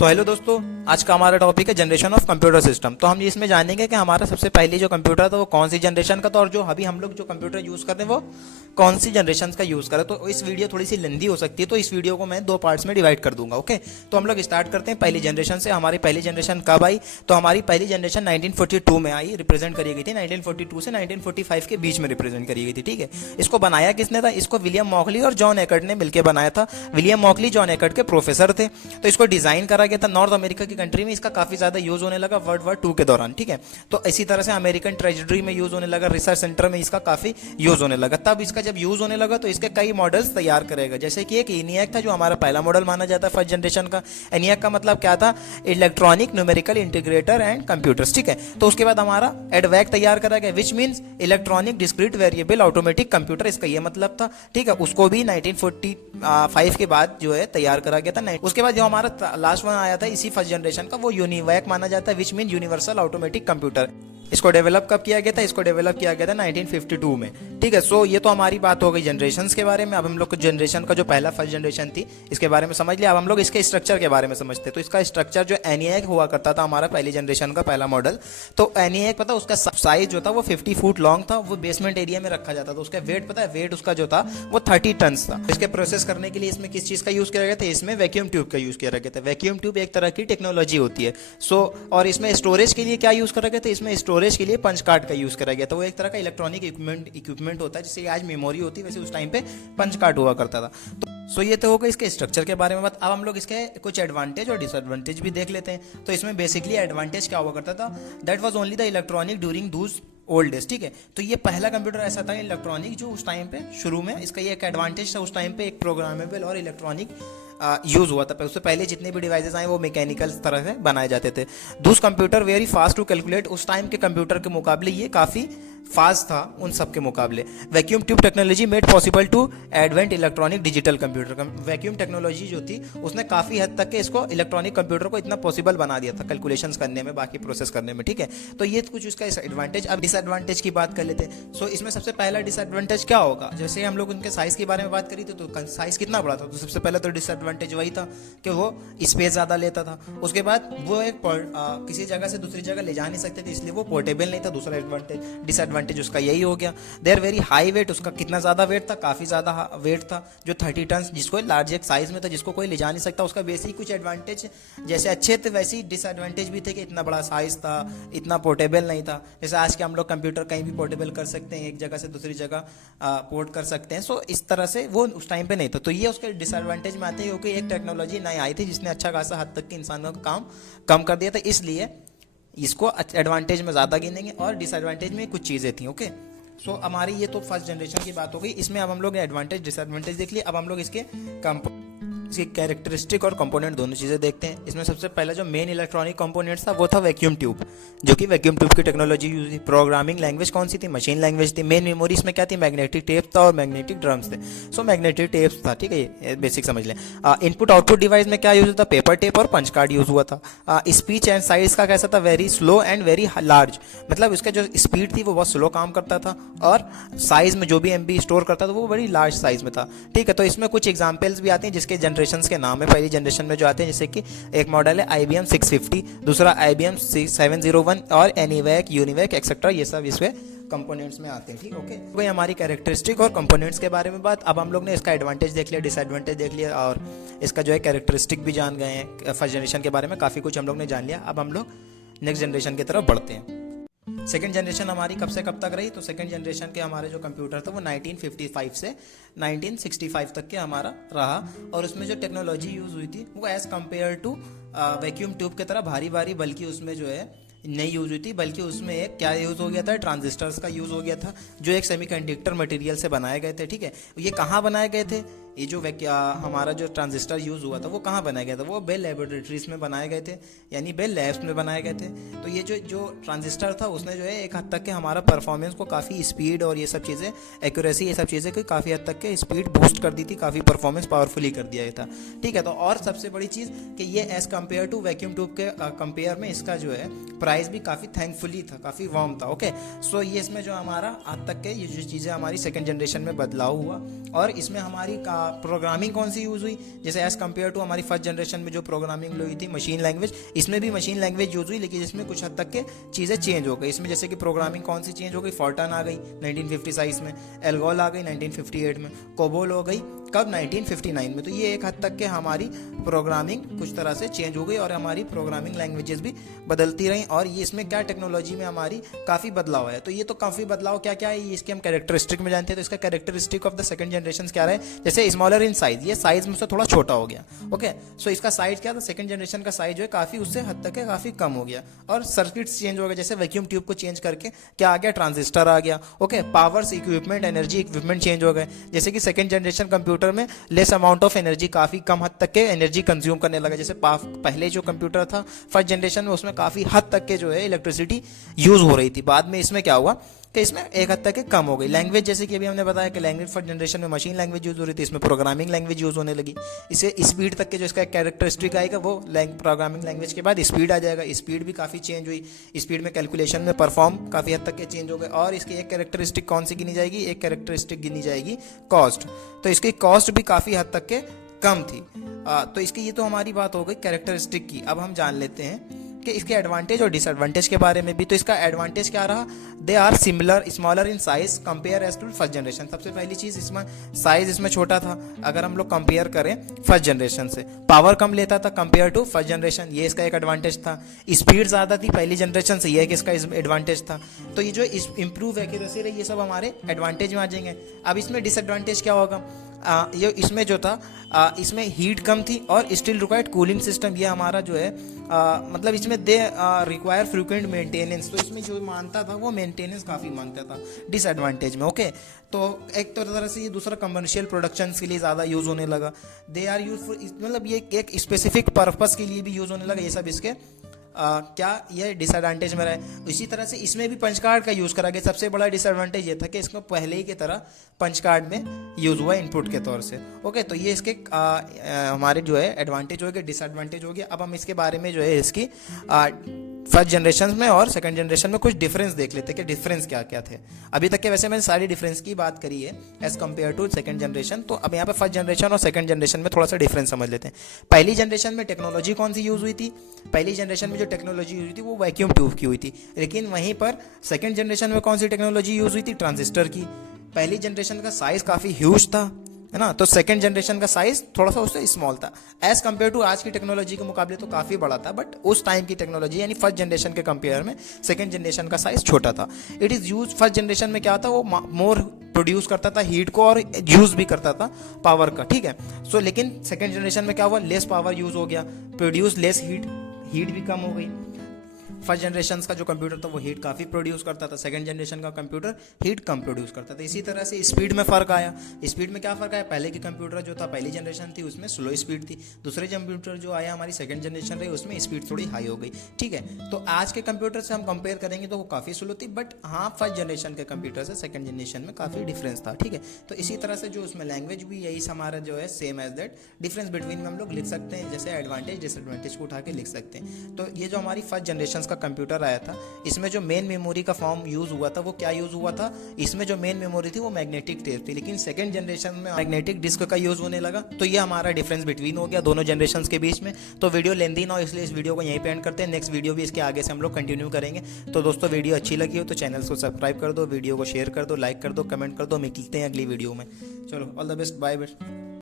So hello दोस्तों, आज का हमारा टॉपिक है जनरेशन ऑफ कंप्यूटर सिस्टम। तो हम इसमें जानेंगे कि हमारा सबसे पहले जो कंप्यूटर था वो कौन सी जनरेशन का था और जो अभी हम लोग जो कंप्यूटर यूज़ कर रहे हैं वो कौन सी जनरेशन का यूज़ करें। तो इस वीडियो थोड़ी सी लेंदी हो सकती है, तो इस वीडियो को मैं दो पार्ट्स में डिवाइड कर दूंगा। ओके, तो हम लोग स्टार्ट करते हैं पहली जनरेशन से। हमारी पहली जनरेशन कब आई? तो हमारी पहली जनरेशन 1942 में आई, रिप्रेजेंट करी गई थी 1942 से 1945 के बीच में रिप्रेजेंट करी गई थी। ठीक है, इसको बनाया किसने था? इसको विलियम मॉकली और जॉन एकर्ट ने मिलकर बनाया था। विलियम मॉकली जॉन एकर्ट के प्रोफेसर थे। तो इसको डिजाइन करा गया था नॉर्थ अमेरिका की कंट्री में। इसका काफी ज्यादा यूज होने लगा वर्ल्ड वॉर 2 के दौरान। ठीक है, तो इसी तरह से अमेरिकन ट्रेजरी में यूज होने लगा, रिसर्च सेंटर में इसका काफी यूज होने लगा। तब इसका जब यूज होने लगा तो इसके कई मॉडल्स तैयार करेगा, जैसे कि एक ENIAC था जो हमारा पहला मॉडल माना जाता है फर्स्ट जनरेशन का। ENIAC का मतलब क्या था? Electronic numerical integrator and computers. ठीक है, तो उसके बाद हमारा EDVAC तैयार करा गया, which means electronic discrete variable automatic computer, इसका ये मतलब था। ठीक है, उसको भी 1945 के बाद जो है तैयार करा गया था। उसके बाद जो हमारा लास्ट वन आया था इसी फर्स्ट जनरेशन का, वो UNIVAC माना जाता है, which mean universal automatic computer. इसको डेवलप कब किया गया था? इसको डेवलप किया गया था 1952 में। ठीक है, सो ये तो हमारी बात हो गई जनरेशंस के बारे में। अब हम लोग जनरेशन का जो पहला फर्स्ट जनरेशन थी इसके बारे में समझ लिया। अब हम लोग इसके स्ट्रक्चर के बारे में समझते हैं। तो इसका स्ट्रक्चर जो ENIAC हुआ करता था हमारा पहली जनरेशन का पहला मॉडल, तो ENIAC पता उसका साइज जो था वो 50 फुट लॉन्ग था। वो बेसमेंट एरिया में रखा जाता था। उसका वेट पता है? वेट उसका जो था वो 30 टन था। इसके प्रोसेस करने के लिए इसमें किस चीज का यूज किया गया था? इसमें वैक्यूम ट्यूब का यूज किया गया था। वैक्यूम ट्यूब एक तरह की टेक्नोलॉजी होती है। सो और इसमें स्टोरेज के लिए क्या यूज करा गया था? इसमें स्टोरेज के लिए पंच कार्ड का यूज करा गया था। वो एक तरह का इलेक्ट्रॉनिक इक्विपमेंट होता है, जैसे आज मेमोरी होती है वैसे उस टाइम पे पंच कार्ड हुआ करता था। तो सो ये तो होगा इसके स्ट्रक्चर के बारे में बात। अब हम लोग इसके कुछ एडवांटेज और डिसएडवांटेज भी देख लेते हैं। तो इसमें बेसिकली एडवांटेज क्या हुआ करता था? That was only the electronic during Dooj old days. ठीक है, तो ये पहला कंप्यूटर ऐसा था इलेक्ट्रॉनिक जो उस टाइम पे शुरू में इसका ये एक एडवांटेज था। उस टाइम पे एक प्रोग्रामेबल और इलेक्ट्रॉनिक यूज हुआ था। उससे पहले जितने भी डिवाइसेस आए वो मैकेनिकल तरह से बनाए जाते थे। दूस computer very fast to calculate, उस टाइम के कंप्यूटर के मुकाबले ये काफी फास्ट था उन सब के मुकाबले। Vacuum tube technology made possible to advent electronic digital computer. Vacuum technology जो थी उसने काफी हद तक के इसको इलेक्ट्रॉनिक कंप्यूटर को इतना पॉसिबल बना दिया था कैलकुलेशंस करने में, बाकी प्रोसेस करने में। ठीक है, तो ये कुछ उसका एडवांटेज। अब डिसएडवांटेज की बात कर लेते हैं। सो इसमें सबसे पहला डिसएडवांटेज क्या होगा? जैसे हम लोग उनके साइज के बारे में बात करी थी, तो साइज कितना बड़ा था? तो सबसे पहले तो डिसएडवांटेज वही था कि वो स्पेस ज्यादा लेता था। उसके बाद वो एक किसी जगह से दूसरी जगह ले जा नहीं सकते थे, इसलिए वो पोर्टेबल नहीं था। दूसरा डिसएडवांटेज उसका यही हो गया। देयर वेरी हाई वेट, उसका कितना ज्यादा वेट था? काफी ज्यादा वेट था, जो 30 टन, जिसको लार्ज एक साइज में था, जिसको कोई ले जा नहीं सकता। उसका बेसिक कुछ एडवांटेज जैसे अच्छे थे वैसे ही डिसएडवांटेज भी थे कि इतना बड़ा साइज था, इतना पोर्टेबल नहीं था। जैसे आज के हम लोग कंप्यूटर कहीं भी पोर्टेबल कर सकते हैं, एक जगह से दूसरी जगह पोर्ट कर सकते हैं। सो इस तरह से वो उस टाइम पे नहीं था। तो ये उसके डिसएडवांटेज में आते हैं, क्योंकि एक टेक्नोलॉजी नई आई थी जिसने अच्छा खासा हद तक के इंसानों का काम कम कर दिया था, इसलिए इसको एडवांटेज में ज्यादा गिनेंगे और डिसएडवांटेज में कुछ चीजें थी। ओके, सो हमारी ये तो फर्स्ट जनरेशन की बात हो गई। इसमें अब हम लोग एडवांटेज डिसएडवांटेज देख लिए। अब हम लोग इसके कैरेक्टरिस्टिक और कंपोनेंट दोनों चीजें देखते हैं। इसमें सबसे पहला जो मेन इलेक्ट्रॉनिक कंपोनेंट्स था वो था वैक्यूम ट्यूब, जो कि वैक्यूम ट्यूब की टेक्नोलॉजी यूज थी। प्रोग्रामिंग लैंग्वेज कौन सी थी? मशीन लैंग्वेज थी। मेन मेमोरी इसमें क्या थी? मैग्नेटिक टेप था और मैग्नेटिक ड्रम्स थे। सो मैग्नेटिक टेप्स था। ठीक है, ये बेसिक समझ लें। इनपुट आउटपुट डिवाइस में क्या यूज होता? पेपर टेप और पंच कार्ड यूज हुआ था। स्पीच एंड साइज का कैसा था? Very slow and very large, मतलब इसका जो स्पीड थी वो बहुत स्लो काम करता था और साइज में जो भी MB स्टोर करता था वो बड़ी लार्ज साइज में था। ठीक है, तो इसमें कुछ एग्जाम्पल्स भी आते हैं जिसके जनरेशन के नाम है पहली जनरेशन में जो आते हैं, जैसे कि एक मॉडल है IBM 650, दूसरा IBM 701 और ENIAC, UNIVAC एक्सेट्रा, ये सब इसमें कंपोनेंट्स में आते हैं। ठीक, ओके, वही हमारी कैरेक्टरिस्टिक और कंपोनेंट्स के बारे में बात। अब हम लोग ने इसका एडवांटेज देख लिया, डिसएडवांटेज देख लिया और इसका जो है कैरेक्टरिस्टिक भी जान गए हैं। फर्स्ट जनरेशन के बारे में काफ़ी कुछ हम लोग ने जान लिया। अब हम लोग नेक्स्ट जनरेशन की तरफ बढ़ते हैं। सेकेंड जनरेशन हमारी कब से कब तक रही? तो सेकेंड जनरेशन के हमारे जो कंप्यूटर था वो 1955 से 1965 तक के हमारा रहा और उसमें जो टेक्नोलॉजी यूज हुई थी वो as compare to vacuum tube की तरह भारी भारी बल्कि उसमें जो है नहीं यूज हुई थी, बल्कि उसमें एक क्या यूज हो गया था? ट्रांजिस्टर्स का यूज हो गया था, जो एक सेमीकंडक्टर मटेरियल से बनाए गए थे। ठीक है, ये कहाँ बनाए गए थे? ये जो हमारा जो ट्रांजिस्टर यूज हुआ था वो कहाँ बनाया गया था? वो बेल लेबोरेटरीज में बनाए गए थे, यानी बेल लैब्स में बनाए गए थे। तो ये जो ट्रांजिस्टर था उसने जो है एक हद तक के हमारा परफॉर्मेंस को काफ़ी स्पीड और ये सब चीज़ें, एक्यूरेसी, ये सब चीज़ें को काफ़ी हद तक के स्पीड बूस्ट कर दी थी, काफ़ी परफॉर्मेंस पावरफुली कर दिया था। ठीक है, तो और सबसे बड़ी चीज़ कि ये as compare to vacuum tube के कंपेयर में इसका जो है प्राइस भी काफ़ी थैंकफुली था, काफ़ी वार्म था। ओके, सो ये इसमें जो हमारा आज तक के ये जो चीज़ें हमारी सेकेंड जनरेशन में बदलाव हुआ और इसमें हमारी प्रोग्रामिंग कौन सी यूज़ हुई, जैसे एज़ कम्पेयर टू हमारी फर्स्ट जनरेशन में जो प्रोग्रामिंग हुई थी मशीन लैंग्वेज, इसमें भी मशीन लैंग्वेज यूज़ हुई, लेकिन इसमें कुछ हद तक के चीज़ें चेंज हो गई। इसमें जैसे कि प्रोग्रामिंग कौन सी चेंज हो गई, फॉर्टन आ गई 1956 में, एल्गोल आ गई 1958 में, कोबोल हो गई कब 1959 में। तो ये एक हद तक के हमारी प्रोग्रामिंग कुछ तरह से चेंज हो गई और हमारी प्रोग्रामिंग लैंग्वेजेस भी बदलती रहीं, और ये इसमें क्या टेक्नोलॉजी में हमारी काफ़ी बदलाव है। तो ये तो काफ़ी बदलाव क्या क्या है, ये इसके हम कैरेक्टरिस्टिक में जानते हैं। तो इसका characteristic of the second generation क्या रहे, जैसे स्मॉलर इन साइज, ये साइज में से थोड़ा छोटा हो गया। ओके, सो इसका साइज क्या था, सेकंड जनरेशन का साइज जो है काफ़ी उससे हद तक है काफ़ी कम हो गया, और सर्किट्स चेंज हो गए, जैसे वैक्यूम ट्यूब को चेंज करके क्या आ गया, ट्रांजिस्टर आ गया। Okay, powers equipment energy equipment change हो गए, जैसे कि सेकंड जनरेशन कंप्यूटर में लेस अमाउंट ऑफ एनर्जी, काफ़ी कम हद तक के एनर्जी कंज्यूम करने लगा। जैसे पहले जो कंप्यूटर था फर्स्ट जनरेशन में, उसमें काफ़ी हद तक के जो है इलेक्ट्रिसिटी यूज़ हो रही थी। बाद में इसमें क्या हुआ कि इसमें एक हद तक के कम हो गई। लैंग्वेज जैसे कि अभी हमने बताया कि लैंग्वेज फर्स्ट जनरेशन में मशीन लैंग्वेज यूज़ हो रही थी, इसमें प्रोग्रामिंग लैंग्वेज यूज़ होने लगी। इसे स्पीड तक के जो इसका कैरेक्टरिस्टिक आएगा वो प्रोग्रामिंग लैंग्वेज के बाद स्पीड आ जाएगा। स्पीड भी काफ़ी चेंज हुई, स्पीड में कैलकुलेशन में परफॉर्म काफ़ी हद तक के चेंज हो गए। और इसकी एक कैरेक्टरिस्टिक कौन सी गिनी जाएगी, एक कैरेक्टरिस्टिक गिनी जाएगी कॉस्ट। तो इसकी कॉस्ट भी काफ़ी हद तक के कम थी। तो इसकी ये तो हमारी बात हो गई कैरेक्टरिस्टिक की। अब हम जान लेते हैं कि इसके एडवांटेज और डिसएडवांटेज के बारे में भी। तो इसका एडवांटेज क्या रहा, they are similar smaller in size compare as to first generation. सबसे पहली चीज़, इसमें साइज इसमें छोटा था अगर हम लोग कंपेयर करें फर्स्ट जनरेशन से। पावर कम लेता था कंपेयर टू फर्स्ट जनरेशन, ये इसका एक एडवांटेज था। स्पीड ज़्यादा थी पहली जनरेशन से, ये इसका एडवांटेज था। तो ये जो इम्प्रूव एक्यूरेसी रही, ये सब हमारे एडवांटेज में आ जाएंगे। अब इसमें डिसएडवांटेज क्या होगा, ये इसमें जो था इसमें हीट कम थी और स्टिल रिक्वायर्ड कूलिंग सिस्टम। ये हमारा जो है मतलब इसमें दे रिक्वायर फ्रीक्वेंट मेंटेनेंस, तो इसमें जो मानता था वो मेंटेनेंस काफ़ी मांगता था डिसएडवांटेज में। ओके, तो एक तो तरह से ये दूसरा कमर्शियल प्रोडक्शन के लिए ज़्यादा यूज़ होने लगा। दे आर यूज मतलब ये एक स्पेसिफिक पर्पस के लिए भी यूज़ होने लगा। ये सब इसके क्या ये डिसएडवांटेज में रहा। इसी तरह से इसमें भी पंच कार्ड का यूज़ करा गया। सबसे बड़ा डिसएडवांटेज ये था कि इसको पहले ही की तरह पंच कार्ड में यूज़ हुआ इनपुट के तौर से। ओके, तो ये इसके हमारे जो है एडवांटेज हो गया, डिसएडवांटेज हो गया। अब हम इसके बारे में जो है इसकी फर्स्ट जनरेशन में और सेकंड जनरेशन में कुछ डिफरेंस देख लेते हैं कि डिफरेंस क्या क्या थे। अभी तक के वैसे मैंने सारी डिफरेंस की बात करी है as compare to second generation. तो अब यहाँ पे फर्स्ट जनरेशन और सेकंड जनरेशन में थोड़ा सा डिफरेंस समझ लेते हैं। पहली जनरेशन में टेक्नोलॉजी कौन सी यूज़ हुई थी, पहली जनरेशन में जो टेक्नोलॉजी यूज हुई थी वो वैक्यूम ट्यूब की हुई थी। लेकिन वहीं पर सेकंड जनरेशन में कौन सी टेक्नोलॉजी यूज़ हुई थी, ट्रांजिस्टर की। पहली जनरेशन का साइज काफ़ी ह्यूज था, है ना, तो सेकंड जनरेशन का साइज थोड़ा सा उससे स्मॉल था। एज कम्पेयर टू आज की टेक्नोलॉजी के मुकाबले तो काफ़ी बड़ा था, बट उस टाइम की टेक्नोलॉजी यानी फर्स्ट जनरेशन के कंपेयर में सेकंड जनरेशन का साइज छोटा था। It is use first generation में क्या था, वो मोर प्रोड्यूस करता था हीट को और यूज़ भी करता था पावर का, ठीक है। सो लेकिन सेकंड जनरेशन में क्या हुआ, लेस पावर यूज़ हो गया, प्रोड्यूस लेस हीट भी कम हो गई। फर्स्ट जनरेशन का जो कंप्यूटर था वो हीट काफ़ी प्रोड्यूस करता था, सेकंड जनरेशन का कंप्यूटर हीट कम प्रोड्यूस करता था। इसी तरह से स्पीड में फ़र्क आया। स्पीड में क्या फ़र्क आया, पहले की कंप्यूटर जो था पहली जनरेशन थी उसमें स्लो स्पीड थी, दूसरे कंप्यूटर जो आया हमारी सेकंड जनरेशन रही उसमें स्पीड थोड़ी हाई हो गई, ठीक है। तो आज के कंप्यूटर से हम कंपेयर करेंगे तो वो काफ़ी स्लो थी, बट हाँ फर्स्ट जनरेशन के कंप्यूटर से सेकंड जनरेशन में काफ़ी डिफरेंस था, ठीक है। तो इसी तरह से जो उसमें लैंग्वेज भी यही हमारा जो है same as that, difference between में हम लोग लिख सकते हैं, जैसे एडवांटेज डिसएडवांटेज को उठा के लिख सकते हैं। तो ये जो हमारी फर्स्ट जनरेशन का कंप्यूटर आया था, इसमें जो मेन मेमोरी का फॉर्म यूज हुआ था वो क्या यूज हुआ था, इसमें जो मेन मेमोरी थी वो मैग्नेटिक टेप थी, लेकिन सेकंड जनरेशन में मैग्नेटिक डिस्क का यूज होने लगा। तो ये हमारा डिफरेंस बिटवीन हो गया दोनों जनरेशंस के बीच में। तो वीडियो लेंदी ना हो इसलिए इस वीडियो को यहीं पे एंड करते हैं। नेक्स्ट वीडियो भी इसके आगे से हम लोग कंटिन्यू करेंगे। तो दोस्तों वीडियो अच्छी लगी हो तो चैनल को सब्सक्राइब कर दो, वीडियो को शेयर कर दो, लाइक कर दो, कमेंट कर दो। मिलते हैं अगली वीडियो में। चलो all the best, bye bye.